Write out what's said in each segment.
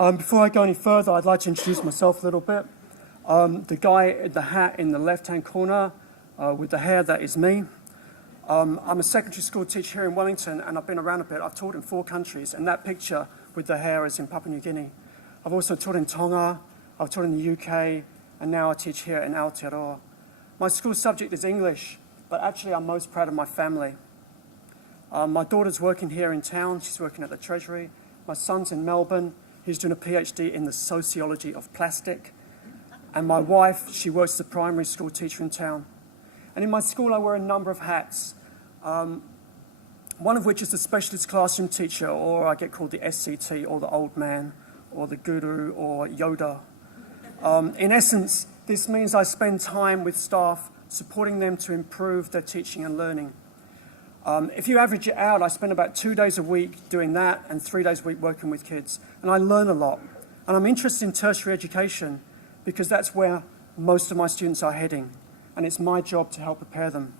Before I go any further, I'd like to introduce myself a little bit. The guy in the hat in the left-hand corner with the hair, that is me. I'm a secondary school teacher here in Wellington, and I've been around a bit. I've taught in 4 countries, and that picture with the hair is in Papua New Guinea. I've also taught in Tonga, I've taught in the UK, and now I teach here in Aotearoa. My school subject is English, but actually I'm most proud of my family. My daughter's working here in town. She's working at the Treasury. My son's in Melbourne. He's doing a PhD in the sociology of plastic. And my wife, she works as a primary school teacher in town. And in my school, I wear a number of hats, one of which is the specialist classroom teacher, or I get called the SCT, or the old man, or the guru, or Yoda. In essence, this means I spend time with staff supporting them to improve their teaching and learning. If you average it out, I spend about 2 days a week doing that and 3 days a week working with kids. And I learn a lot. And I'm interested in tertiary education because that's where most of my students are heading. And it's my job to help prepare them.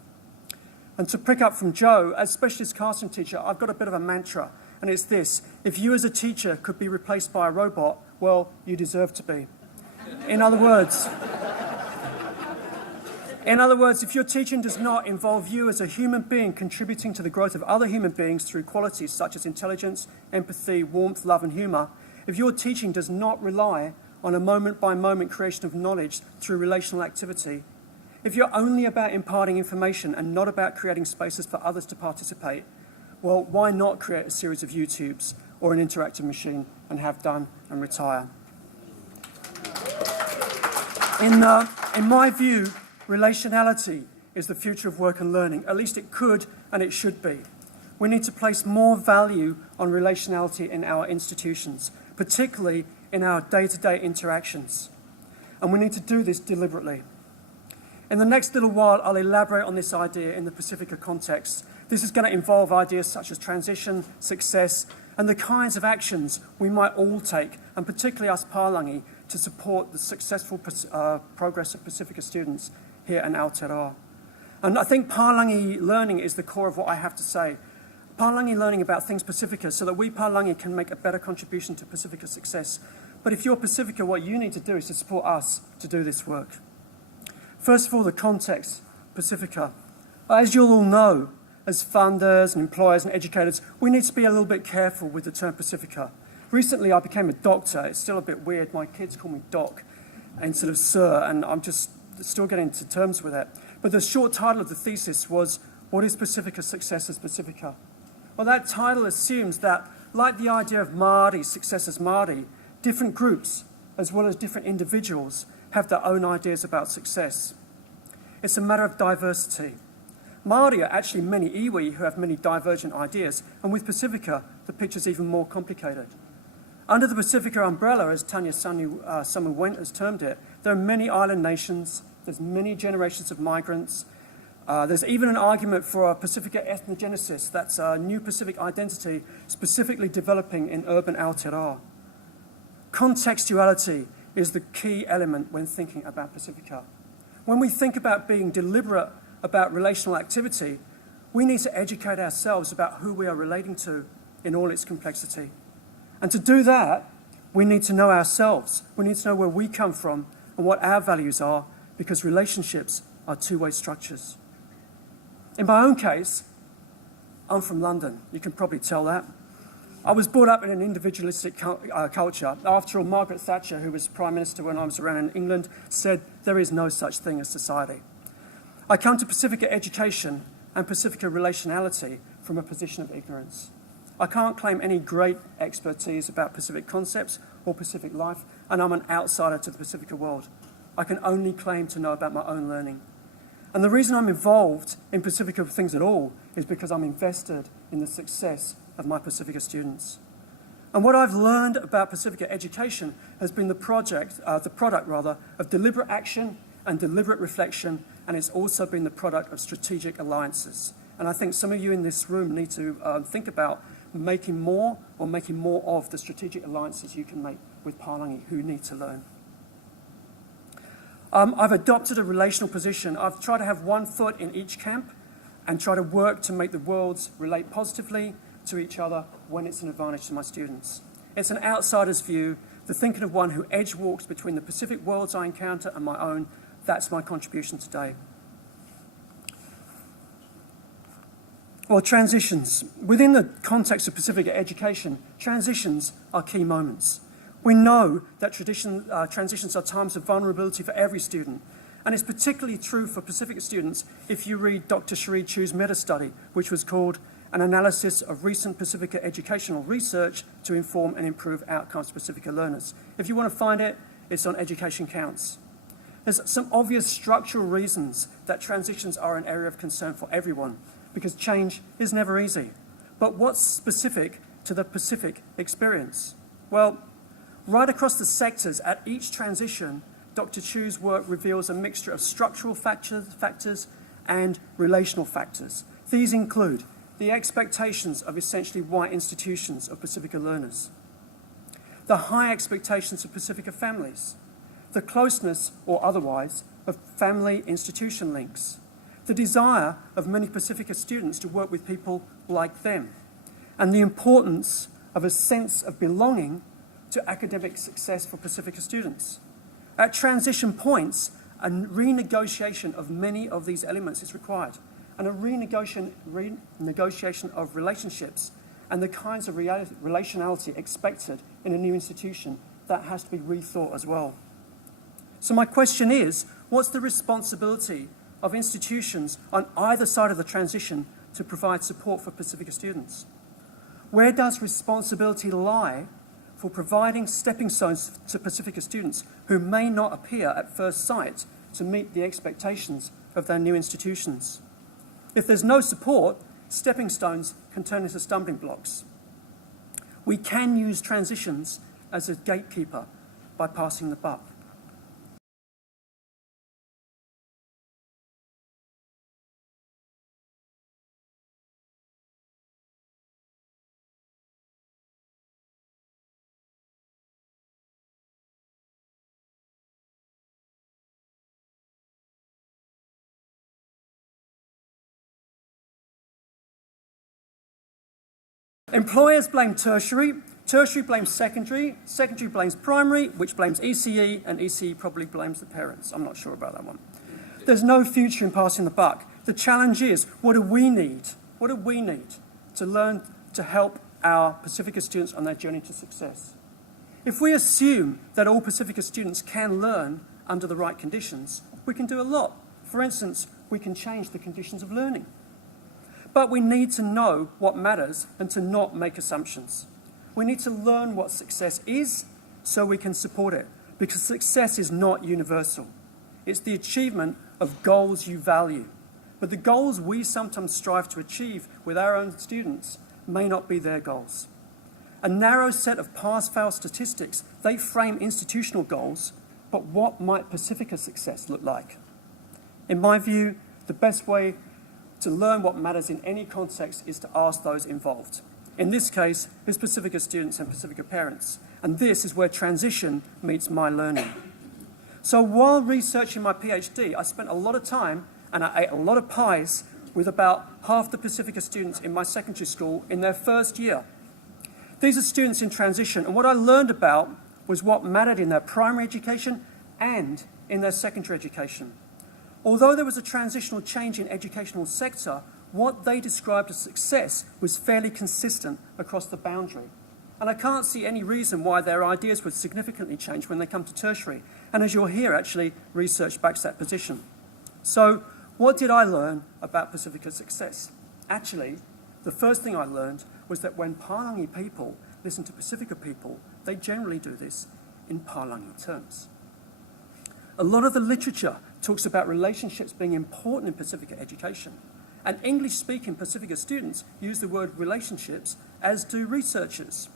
And to pick up from Joe, as specialist classroom teacher, I've got a bit of a mantra. And it's this: if you as a teacher could be replaced by a robot, well, you deserve to be. In other words, if your teaching does not involve you as a human being contributing to the growth of other human beings through qualities such as intelligence, empathy, warmth, love and humour, if your teaching does not rely on a moment-by-moment creation of knowledge through relational activity, if you're only about imparting information and not about creating spaces for others to participate, well, why not create a series of YouTubes or an interactive machine and have done and retire? In my view, relationality is the future of work and learning. At least it could and it should be. We need to place more value on relationality in our institutions, particularly in our day-to-day interactions. And we need to do this deliberately. In the next little while, I'll elaborate on this idea in the Pasifika context. This is going to involve ideas such as transition, success, and the kinds of actions we might all take, and particularly us Palangi, to support the successful progress of Pasifika students here in Aotearoa. And I think Palangi learning is the core of what I have to say. Palangi learning about things Pasifika so that we Palangi can make a better contribution to Pasifika success. But if you're Pasifika, what you need to do is to support us to do this work. First of all, the context, Pasifika. As you'll all know, as funders and employers and educators, we need to be a little bit careful with the term Pasifika. Recently, I became a doctor. It's still a bit weird. My kids call me Doc instead of Sir, and I'm just still getting to terms with it. But the short title of the thesis was, what is Pasifika Success as Pasifika? Well, that title assumes that, like the idea of Māori, success as Māori, different groups, as well as different individuals, have their own ideas about success. It's a matter of diversity. Māori are actually many iwi who have many divergent ideas, and with Pasifika, the picture's even more complicated. Under the Pasifika umbrella, as Tanya Samu-Went has termed it, there are many island nations, there's many generations of migrants, there's even an argument for a Pasifika ethnogenesis, that's a new Pacific identity specifically developing in urban Aotearoa. Contextuality is the key element when thinking about Pasifika. When we think about being deliberate about relational activity, we need to educate ourselves about who we are relating to in all its complexity. And to do that, we need to know ourselves. We need to know where we come from and what our values are, because relationships are two-way structures. In my own case, I'm from London. You can probably tell that. I was brought up in an individualistic culture. After all, Margaret Thatcher, who was Prime Minister when I was around in England, said there is no such thing as society. I come to Pasifika education and Pasifika relationality from a position of ignorance. I can't claim any great expertise about Pacific concepts or Pacific life, and I'm an outsider to the Pasifika world. I can only claim to know about my own learning. And the reason I'm involved in Pasifika things at all is because I'm invested in the success of my Pasifika students. And what I've learned about Pasifika education has been the product of deliberate action and deliberate reflection, and it's also been the product of strategic alliances. And I think some of you in this room need to think about making more of the strategic alliances you can make with Palangi who need to learn. I've adopted a relational position. I've tried to have one foot in each camp and try to work to make the worlds relate positively to each other when it's an advantage to my students. It's an outsider's view, the thinking of one who edge walks between the Pacific worlds I encounter and my own. That's my contribution today. Well, transitions. Within the context of Pasifika education, transitions are key moments. We know that transitions are times of vulnerability for every student, and it's particularly true for Pasifika students if you read Dr. Cherie Chu's meta-study, which was called An Analysis of Recent Pasifika Educational Research to Inform and Improve Outcomes for Pasifika Learners. If you want to find it, it's on Education Counts. There's some obvious structural reasons that transitions are an area of concern for everyone, because change is never easy. But what's specific to the Pacific experience? Well, right across the sectors at each transition, Dr. Chu's work reveals a mixture of structural factors and relational factors. These include the expectations of essentially white institutions of Pasifika learners, the high expectations of Pasifika families, the closeness or otherwise of family-institution links, the desire of many Pasifika students to work with people like them, and the importance of a sense of belonging to academic success for Pasifika students. At transition points, a renegotiation of many of these elements is required, and a renegotiation of relationships and the kinds of relationality expected in a new institution, that has to be rethought as well. So my question is, what's the responsibility of institutions on either side of the transition to provide support for Pasifika students? Where does responsibility lie for providing stepping stones to Pasifika students who may not appear at first sight to meet the expectations of their new institutions? If there's no support, stepping stones can turn into stumbling blocks. We can use transitions as a gatekeeper by passing the buck. Employers blame tertiary, tertiary blames secondary, secondary blames primary, which blames ECE, and ECE probably blames the parents. I'm not sure about that one. There's no future in passing the buck. The challenge is, what do we need? What do we need to learn to help our Pasifika students on their journey to success? If we assume that all Pasifika students can learn under the right conditions, we can do a lot. For instance, we can change the conditions of learning. But we need to know what matters and to not make assumptions. We need to learn what success is so we can support it, because success is not universal. It's the achievement of goals you value. But the goals we sometimes strive to achieve with our own students may not be their goals. A narrow set of pass-fail statistics, they frame institutional goals, but what might Pasifika success look like? In my view, the best way to learn what matters in any context is to ask those involved. In this case, it's Pasifika students and Pasifika parents, and this is where transition meets my learning. So while researching my PhD, I spent a lot of time and I ate a lot of pies with about half the Pasifika students in my secondary school in their first year. These are students in transition, and what I learned about was what mattered in their primary education and in their secondary education. Although there was a transitional change in educational sector, what they described as success was fairly consistent across the boundary. And I can't see any reason why their ideas would significantly change when they come to tertiary. And as you'll hear, actually, research backs that position. So what did I learn about Pasifika success? Actually, the first thing I learned was that when Palangi people listen to Pasifika people, they generally do this in Palangi terms. A lot of the literature talks about relationships being important in Pasifika education. And English-speaking Pasifika students use the word relationships, as do researchers.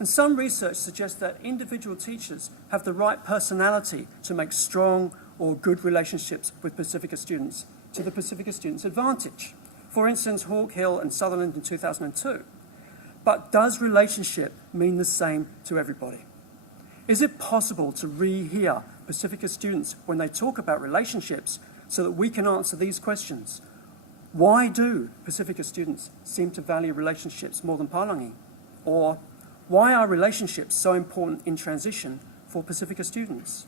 And some research suggests that individual teachers have the right personality to make strong or good relationships with Pasifika students to the Pasifika students' advantage. For instance, Hawke, Hill and Sutherland in 2002. But does relationship mean the same to everybody? Is it possible to rehear Pasifika students when they talk about relationships so that we can answer these questions? Why do Pasifika students seem to value relationships more than Palangi? Or Why are relationships so important in transition for Pasifika students?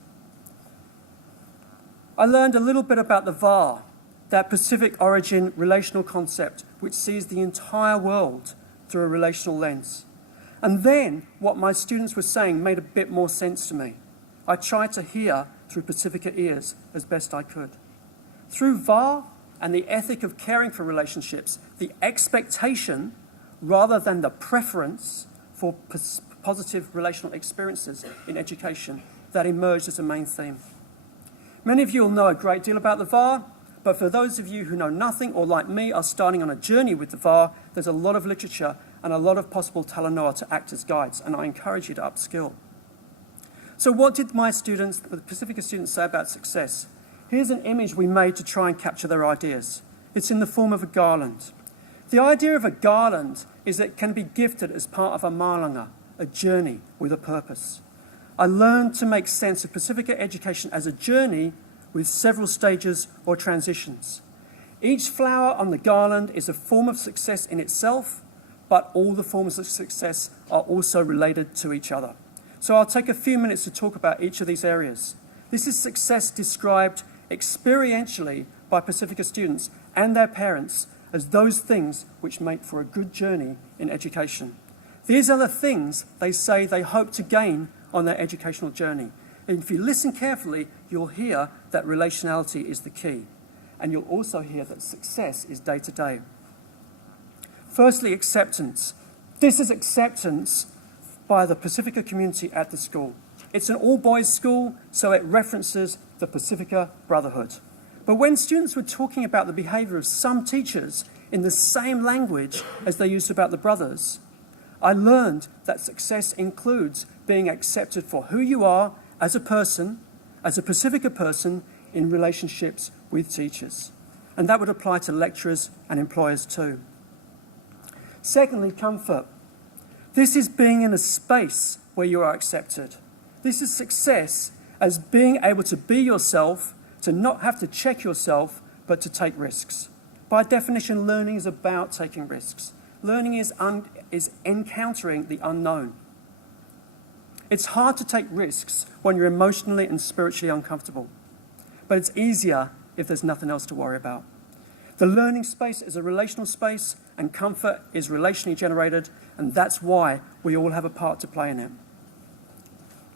I learned a little bit about the VAR, that Pacific origin relational concept which sees the entire world through a relational lens. And then what my students were saying made a bit more sense to me. I tried to hear through Pasifika ears as best I could. Through VAR and the ethic of caring for relationships, the expectation rather than the preference for positive relational experiences in education that emerged as a main theme. Many of you will know a great deal about the VAR, but for those of you who know nothing or like me are starting on a journey with the VAR, there's a lot of literature and a lot of possible talanoa to act as guides, and I encourage you to upskill. So what did my students, the Pasifika students, say about success? Here's an image we made to try and capture their ideas. It's in the form of a garland. The idea of a garland is that it can be gifted as part of a malanga, a journey with a purpose. I learned to make sense of Pasifika education as a journey with several stages or transitions. Each flower on the garland is a form of success in itself, but all the forms of success are also related to each other. So I'll take a few minutes to talk about each of these areas. This is success described experientially by Pasifika students and their parents as those things which make for a good journey in education. These are the things they say they hope to gain on their educational journey. And if you listen carefully, you'll hear that relationality is the key. And you'll also hear that success is day-to-day. Firstly, acceptance. This is acceptance by the Pasifika community at the school. It's an all-boys school, so it references the Pasifika Brotherhood. But when students were talking about the behaviour of some teachers in the same language as they used about the brothers, I learned that success includes being accepted for who you are as a person, as a Pasifika person, in relationships with teachers. And that would apply to lecturers and employers too. Secondly, comfort. This is being in a space where you are accepted. This is success as being able to be yourself, to not have to check yourself, but to take risks. By definition, learning is about taking risks. Learning is encountering the unknown. It's hard to take risks when you're emotionally and spiritually uncomfortable, but it's easier if there's nothing else to worry about. The learning space is a relational space, and comfort is relationally generated, and that's why we all have a part to play in it.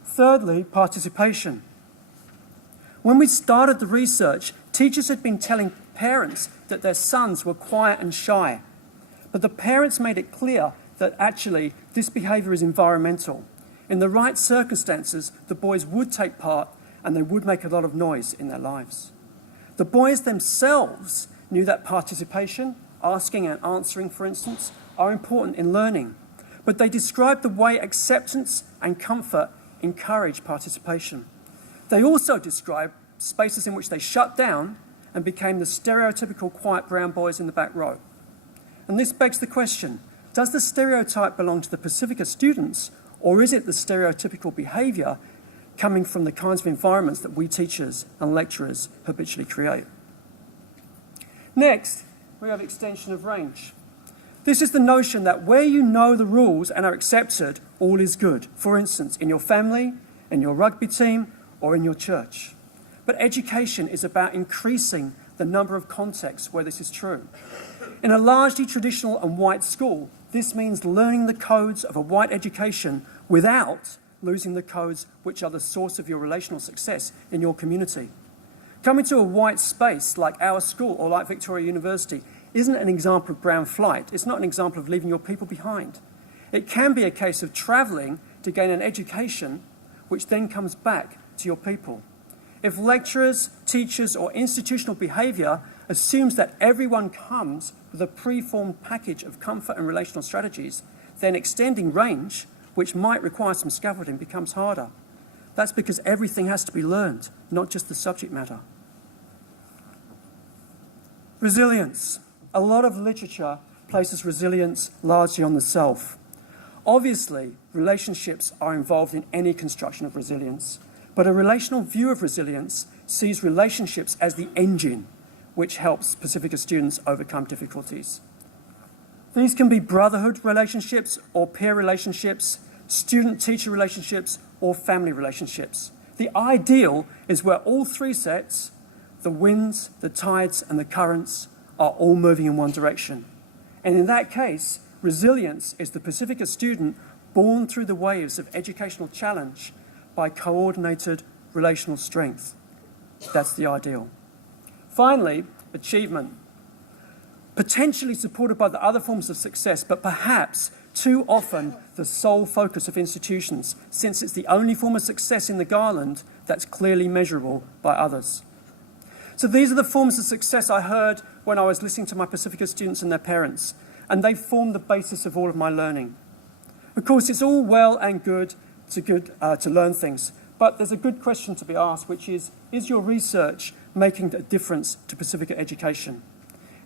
Thirdly, participation. When we started the research, teachers had been telling parents that their sons were quiet and shy, but the parents made it clear that actually this behaviour is environmental. In the right circumstances, the boys would take part and they would make a lot of noise in their lives. The boys themselves knew that participation, asking and answering, for instance, are important in learning, but they described the way acceptance and comfort encourage participation. They also described spaces in which they shut down and became the stereotypical quiet brown boys in the back row. And this begs the question, does the stereotype belong to the Pasifika students, or is it the stereotypical behaviour coming from the kinds of environments that we teachers and lecturers habitually create? Next, we have extension of range. This is the notion that where you know the rules and are accepted, all is good. For instance, in your family, in your rugby team, or in your church. But education is about increasing the number of contexts where this is true. In a largely traditional and white school, this means learning the codes of a white education without losing the codes which are the source of your relational success in your community. Coming to a white space like our school or like Victoria University isn't an example of brown flight. It's not an example of leaving your people behind. It can be a case of travelling to gain an education which then comes back to your people. If lecturers, teachers or institutional behaviour assumes that everyone comes with a pre-formed package of comfort and relational strategies, then extending range, which might require some scaffolding, becomes harder. That's because everything has to be learned, not just the subject matter. Resilience. A lot of literature places resilience largely on the self. Obviously, relationships are involved in any construction of resilience, but a relational view of resilience sees relationships as the engine which helps Pasifika students overcome difficulties. These can be brotherhood relationships or peer relationships. student-teacher relationships, or family relationships. The ideal is where all three sets, the winds, the tides, and the currents, are all moving in one direction. And in that case, resilience is the Pasifika student born through the waves of educational challenge by coordinated relational strength. That's the ideal. Finally, achievement. Potentially supported by the other forms of success, but perhaps too often the sole focus of institutions, since it's the only form of success in the garland that's clearly measurable by others. So these are the forms of success I heard when I was listening to my Pasifika students and their parents, and they form the basis of all of my learning. Of course, it's all well and good to learn things, but there's a good question to be asked, which is your research making a difference to Pasifika education?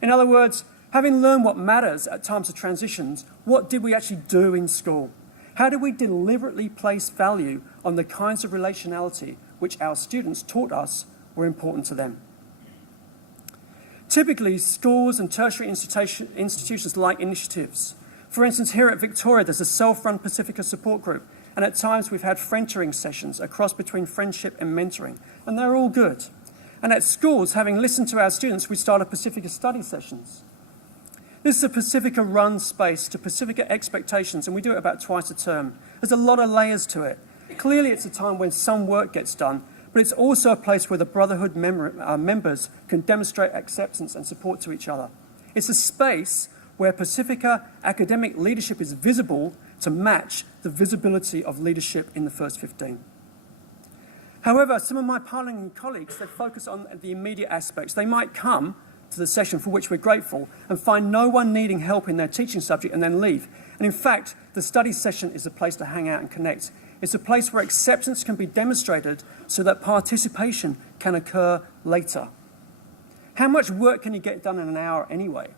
In other words, having learned what matters at times of transitions, what did we actually do in school? How did we deliberately place value on the kinds of relationality which our students taught us were important to them? Typically, schools and tertiary institutions like initiatives. For instance, here at Victoria, there's a self-run Pasifika support group, and at times we've had frienturing sessions, a cross between friendship and mentoring, and they're all good. And at schools, having listened to our students, we started Pasifika study sessions. This is a Pasifika-run space to Pasifika expectations, and we do it about twice a term. There's a lot of layers to it. Clearly, it's a time when some work gets done, but it's also a place where the Brotherhood members can demonstrate acceptance and support to each other. It's a space where Pasifika academic leadership is visible to match the visibility of leadership in the first 15. However, some of my Parliamentary colleagues, they focus on the immediate aspects. They might come to the session, for which we're grateful, and find no one needing help in their teaching subject and then leave. And in fact, the study session is a place to hang out and connect. It's a place where acceptance can be demonstrated so that participation can occur later. How much work can you get done in an hour anyway?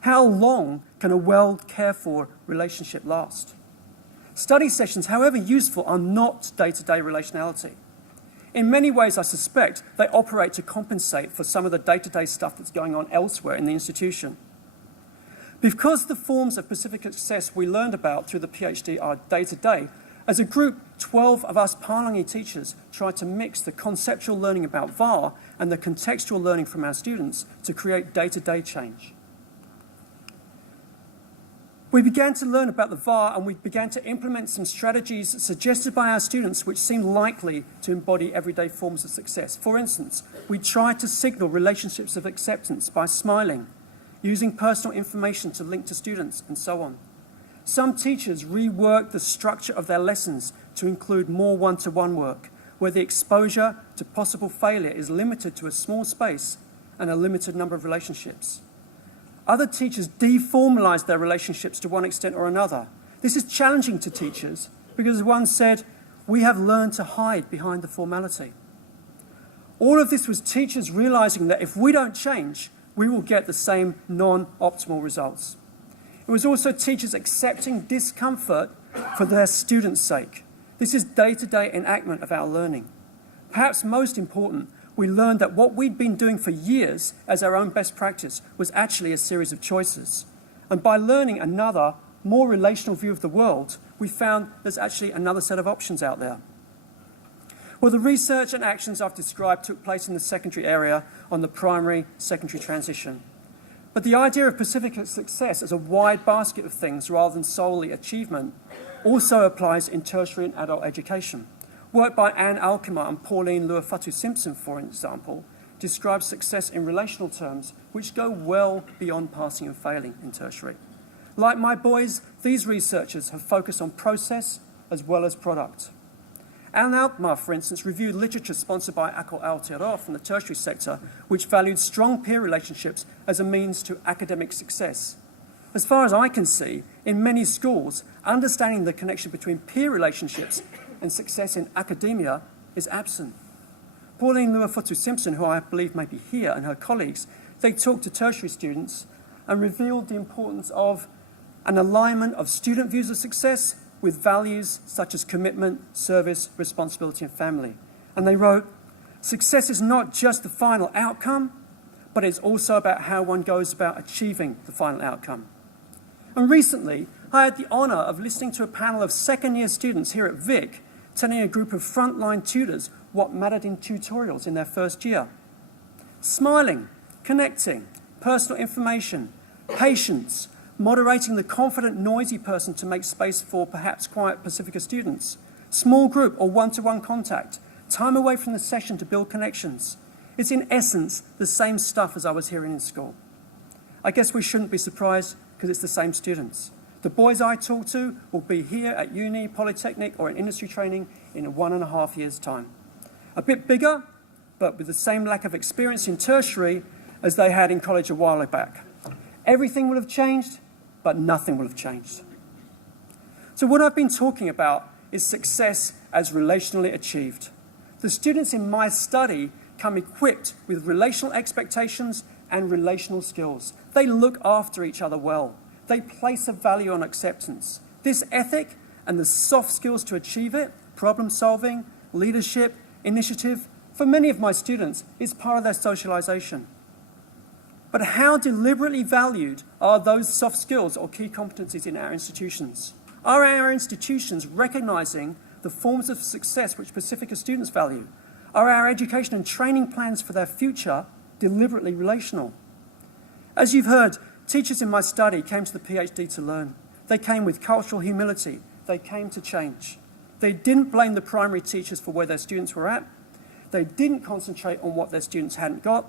How long can a well cared for relationship last? Study sessions, however useful, are not day-to-day relationality. In many ways, I suspect, they operate to compensate for some of the day-to-day stuff that's going on elsewhere in the institution. Because the forms of Pasifika success we learned about through the PhD are day-to-day, as a group, 12 of us Parliamentary teachers tried to mix the conceptual learning about VAR and the contextual learning from our students to create day-to-day change. We began to learn about the VAR, and we began to implement some strategies suggested by our students which seemed likely to embody everyday forms of success. For instance, we tried to signal relationships of acceptance by smiling, using personal information to link to students, and so on. Some teachers reworked the structure of their lessons to include more one-to-one work, where the exposure to possible failure is limited to a small space and a limited number of relationships. Other teachers deformalised their relationships to one extent or another. This is challenging to teachers because, as one said, we have learned to hide behind the formality. All of this was teachers realising that if we don't change, we will get the same non-optimal results. It was also teachers accepting discomfort for their students' sake. This is day-to-day enactment of our learning. Perhaps most important, we learned that what we'd been doing for years as our own best practice was actually a series of choices. And by learning another, more relational view of the world, we found there's actually another set of options out there. Well, the research and actions I've described took place in the secondary area on the primary-secondary transition. But the idea of Pasifika success as a wide basket of things rather than solely achievement also applies in tertiary and adult education. Work by Anne Alkema and Pauline Luafatu-Simpson, for example, describes success in relational terms which go well beyond passing and failing in tertiary. Like my boys, these researchers have focused on process as well as product. Anne Alkema, for instance, reviewed literature sponsored by Aotearoa from the tertiary sector, which valued strong peer relationships as a means to academic success. As far as I can see, in many schools, understanding the connection between peer relationships and success in academia is absent. Pauline Luafatu-Simpson, who I believe may be here, and her colleagues, they talked to tertiary students and revealed the importance of an alignment of student views of success with values such as commitment, service, responsibility, and family. And they wrote, "Success is not just the final outcome, but it's also about how one goes about achieving the final outcome." And recently, I had the honour of listening to a panel of second-year students here at Vic telling a group of frontline tutors what mattered in tutorials in their first year. Smiling, connecting, personal information, patience, moderating the confident, noisy person to make space for perhaps quiet Pasifika students, small group or one-to-one contact, time away from the session to build connections. It's in essence the same stuff as I was hearing in school. I guess we shouldn't be surprised because it's the same students. The boys I talk to will be here at uni, polytechnic or in industry training in 1.5 years' time. A bit bigger, but with the same lack of experience in tertiary as they had in college a while back. Everything will have changed, but nothing will have changed. So what I've been talking about is success as relationally achieved. The students in my study come equipped with relational expectations and relational skills. They look after each other well. They place a value on acceptance. This ethic and the soft skills to achieve it, problem solving, leadership, initiative, for many of my students is part of their socialisation. But how deliberately valued are those soft skills or key competencies in our institutions? Are our institutions recognising the forms of success which Pasifika students value? Are our education and training plans for their future deliberately relational? As you've heard, teachers in my study came to the PhD to learn. They came with cultural humility. They came to change. They didn't blame the primary teachers for where their students were at. They didn't concentrate on what their students hadn't got.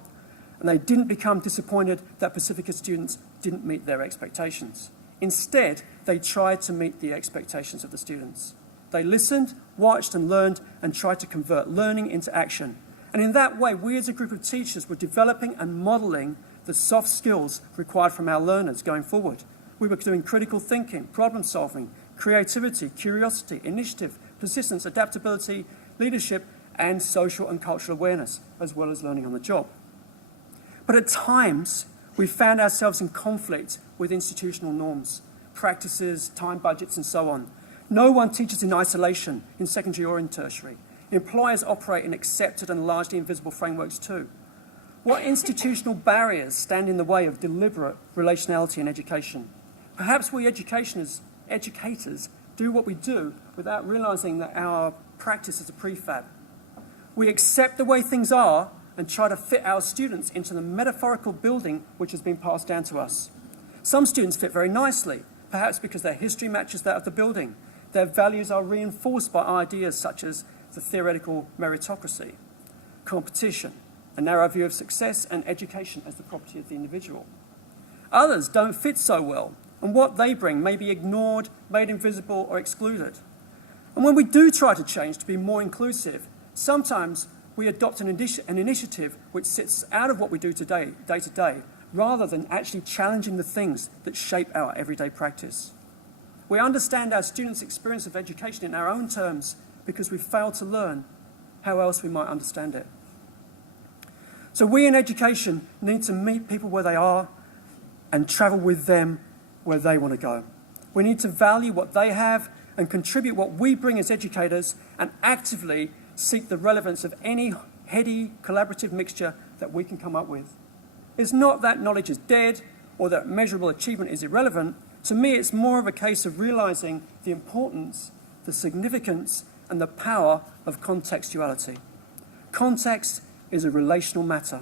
And they didn't become disappointed that Pasifika students didn't meet their expectations. Instead, they tried to meet the expectations of the students. They listened, watched and learned and tried to convert learning into action. And in that way, we as a group of teachers were developing and modelling the soft skills required from our learners going forward. We were doing critical thinking, problem solving, creativity, curiosity, initiative, persistence, adaptability, leadership and social and cultural awareness, as well as learning on the job. But at times, we found ourselves in conflict with institutional norms, practices, time budgets and so on. No one teaches in isolation in secondary or in tertiary. Employers operate in accepted and largely invisible frameworks too. What institutional barriers stand in the way of deliberate relationality in education? Perhaps we educators do what we do without realising that our practice is a prefab. We accept the way things are and try to fit our students into the metaphorical building which has been passed down to us. Some students fit very nicely, perhaps because their history matches that of the building. Their values are reinforced by ideas such as the theoretical meritocracy, competition, a narrow view of success and education as the property of the individual. Others don't fit so well, and what they bring may be ignored, made invisible or excluded. And when we do try to change to be more inclusive, sometimes we adopt an initiative which sits out of what we do today, day to day, rather than actually challenging the things that shape our everyday practice. We understand our students' experience of education in our own terms because we fail to learn how else we might understand it. So we in education need to meet people where they are and travel with them where they want to go. We need to value what they have and contribute what we bring as educators and actively seek the relevance of any heady, collaborative mixture that we can come up with. It's not that knowledge is dead or that measurable achievement is irrelevant. To me, it's more of a case of realising the importance, the significance, and the power of contextuality. Context is a relational matter.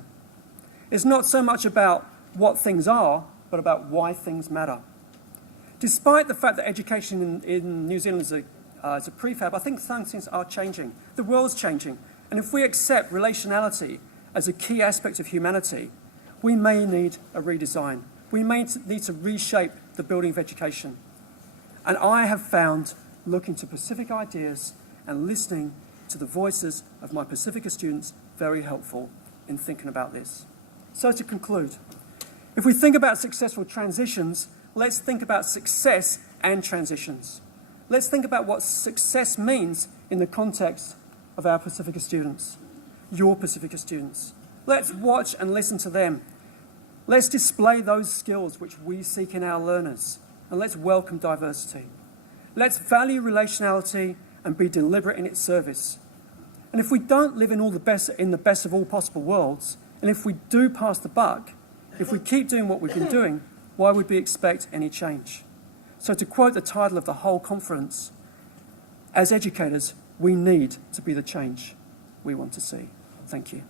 It's not so much about what things are, but about why things matter. Despite the fact that education in New Zealand is a prefab, I think some things are changing. The world's changing. And if we accept relationality as a key aspect of humanity, we may need a redesign. We may need to reshape the building of education. And I have found looking to Pacific ideas and listening to the voices of my Pasifika students very helpful in thinking about this. So to conclude, if we think about successful transitions, let's think about success and transitions. Let's think about what success means in the context of our Pasifika students, your Pasifika students. Let's watch and listen to them. Let's display those skills which we seek in our learners, and let's welcome diversity. Let's value relationality and be deliberate in its service. And if we don't live in the best of all possible worlds, and if we do pass the buck, if we keep doing what we've been doing, why would we expect any change? So to quote the title of the whole conference, as educators, we need to be the change we want to see. Thank you.